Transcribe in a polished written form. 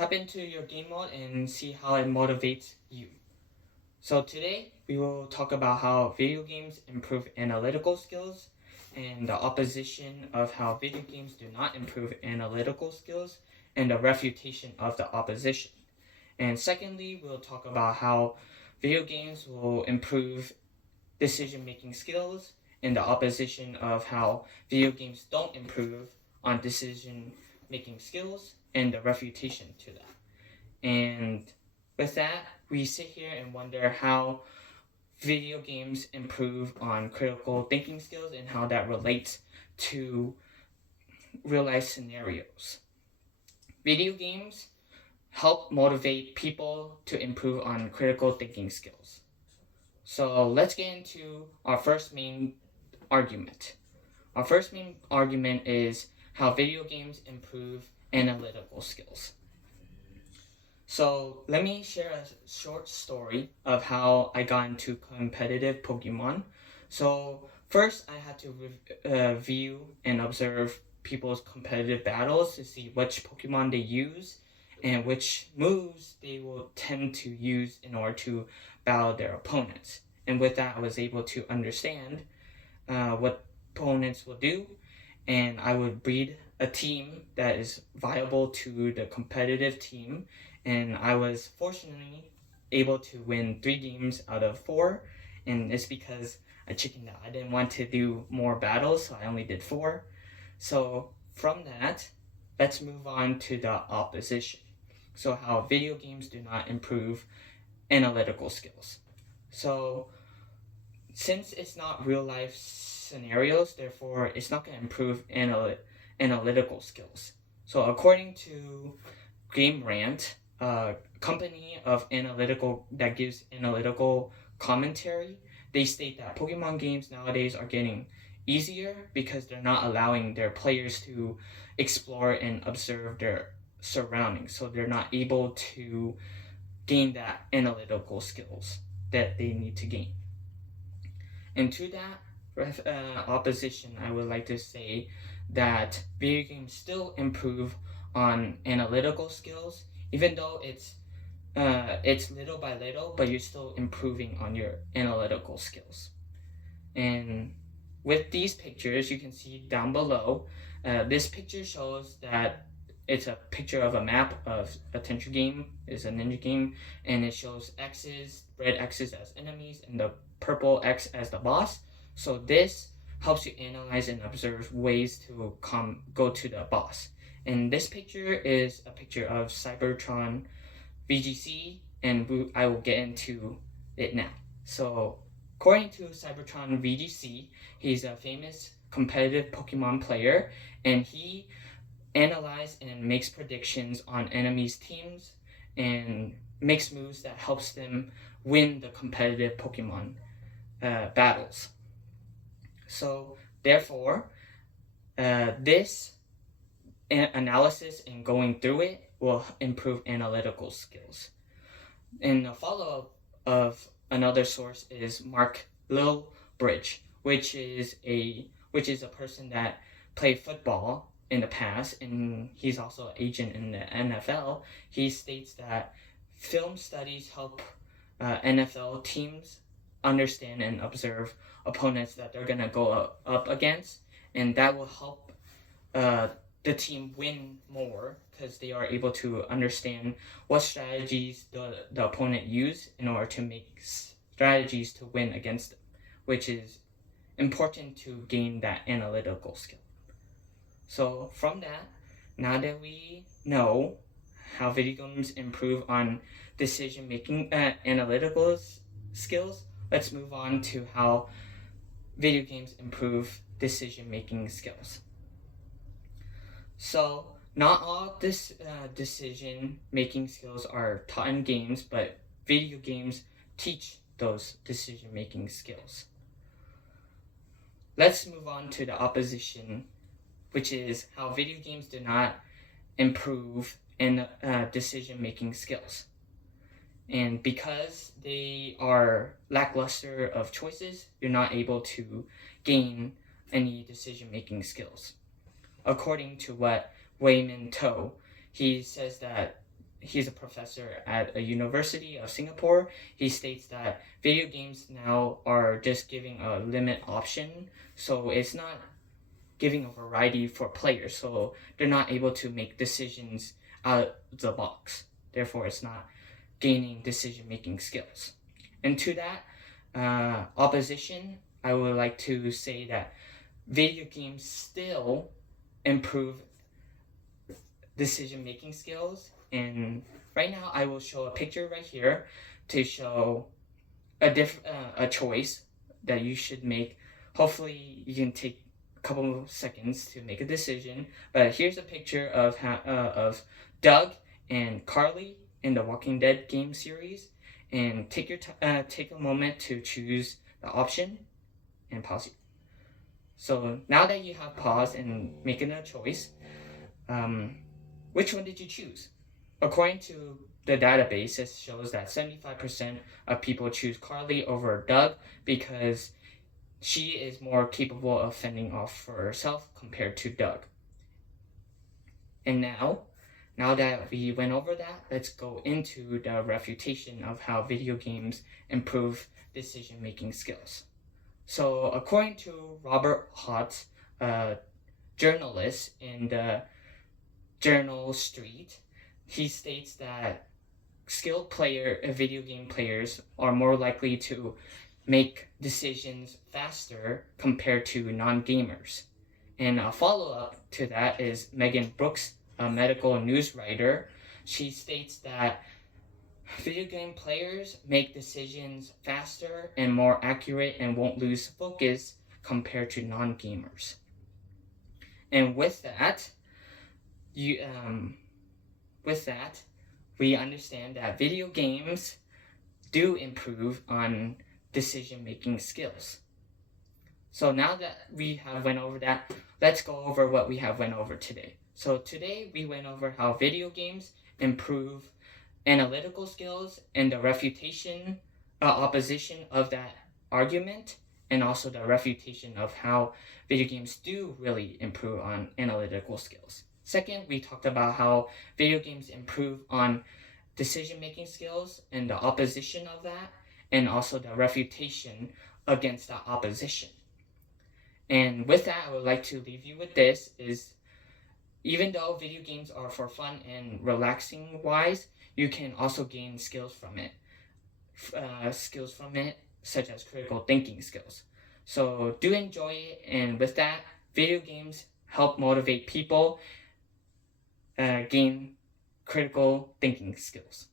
tap into your game mode and see how it motivates you. So today we will talk about how video games improve analytical skills and the opposition of how video games do not improve analytical skills and the refutation of the opposition. And secondly, we'll talk about how video games will improve decision-making skills and the opposition of how video games don't improve on decision-making skills and the refutation to that. And with that, we sit here and wonder how video games improve on critical thinking skills and how that relates to real-life scenarios. Video games help motivate people to improve on critical thinking skills. So let's get into our first main argument. Our first main argument is how video games improve analytical skills. So let me share a short story of how I got into competitive Pokemon. So first I had to view and observe people's competitive battles to see which Pokemon they use and which moves they will tend to use in order to battle their opponents. And with that, I was able to understand what opponents will do, and I would breed a team that is viable to the competitive team. And I was fortunately able to win 3 games out of 4, and it's because I chickened out. I didn't want to do more battles, so I only did 4. So from that, let's move on to the opposition. So how video games do not improve analytical skills. So since it's not real life scenarios, therefore it's not going to improve analytical skills. So according to Game Rant, a company of analytical that gives analytical commentary, they state that Pokemon games nowadays are getting easier because they're not allowing their players to explore and observe their surroundings, so they're not able to gain that analytical skills that they need to gain. And to that opposition, I would like to say that video games still improve on analytical skills, even though it's little by little, but you're still improving on your analytical skills. And with these pictures, you can see down below, this picture shows that it's a picture of a map of a Tenchu game. It's a ninja game, and it shows X's, red X's as enemies, and the purple X as the boss. So this helps you analyze and observe ways to go to the boss. And this picture is a picture of Cybertron VGC, and I will get into it now. So according to Cybertron VGC, he's a famous competitive Pokemon player, and he analyzes and makes predictions on enemies' teams and makes moves that helps them win the competitive Pokemon battles. So therefore, this analysis and going through it will improve analytical skills. And a follow-up of another source is Mark Lilbridge, which is a person that played football in the past, and he's also an agent in the NFL. He states that film studies help NFL teams understand and observe opponents that they're going to go up against, and that will help the team win more because they are able to understand what strategies the opponent use in order to make strategies to win against them, which is important to gain that analytical skill. So from that, now that we know how video games improve on decision-making analytical skills, let's move on to how video games improve decision-making skills. So not all decision-making skills are taught in games, but video games teach those decision-making skills. Let's move on to the opposition, which is how video games do not improve in decision-making skills. And because they are lackluster of choices, you're not able to gain any decision-making skills. According to what Wayman Toe, he says that he's a professor at a university of Singapore. He states that video games now are just giving a limit option, so it's not giving a variety for players, so they're not able to make decisions out of the box. Therefore, it's not gaining decision-making skills. And to that opposition, I would like to say that video games still improve decision-making skills. And right now, I will show a picture right here to show a choice that you should make. Hopefully, you can take a couple of seconds to make a decision. But here's a picture of Doug and Carly in the Walking Dead game series. And take a moment to choose the option and pause it. So now that you have paused and making a choice, which one did you choose? According to the database, it shows that 75% of people choose Carly over Doug because she is more capable of fending off for herself compared to Doug. And now that we went over that, let's go into the refutation of how video games improve decision-making skills. So according to Robert Hotz, a journalist in the Journal Street, he states that skilled video game players are more likely to make decisions faster compared to non-gamers. And a follow-up to that is Megan Brooks, a medical news writer. She states that video game players make decisions faster and more accurate and won't lose focus compared to non-gamers. And with that, we understand that video games do improve on decision-making skills. So now that we have went over that, let's go over what we have went over today. So today we went over how video games improve analytical skills and the opposition of that argument, and also the refutation of how video games do really improve on analytical skills. Second, we talked about how video games improve on decision-making skills and the opposition of that, and also the refutation against the opposition. And with that, I would like to leave you with this, is even though video games are for fun and relaxing wise, you can also gain skills from it. Such as critical thinking skills. So do enjoy it, and with that, video games help motivate people gain critical thinking skills.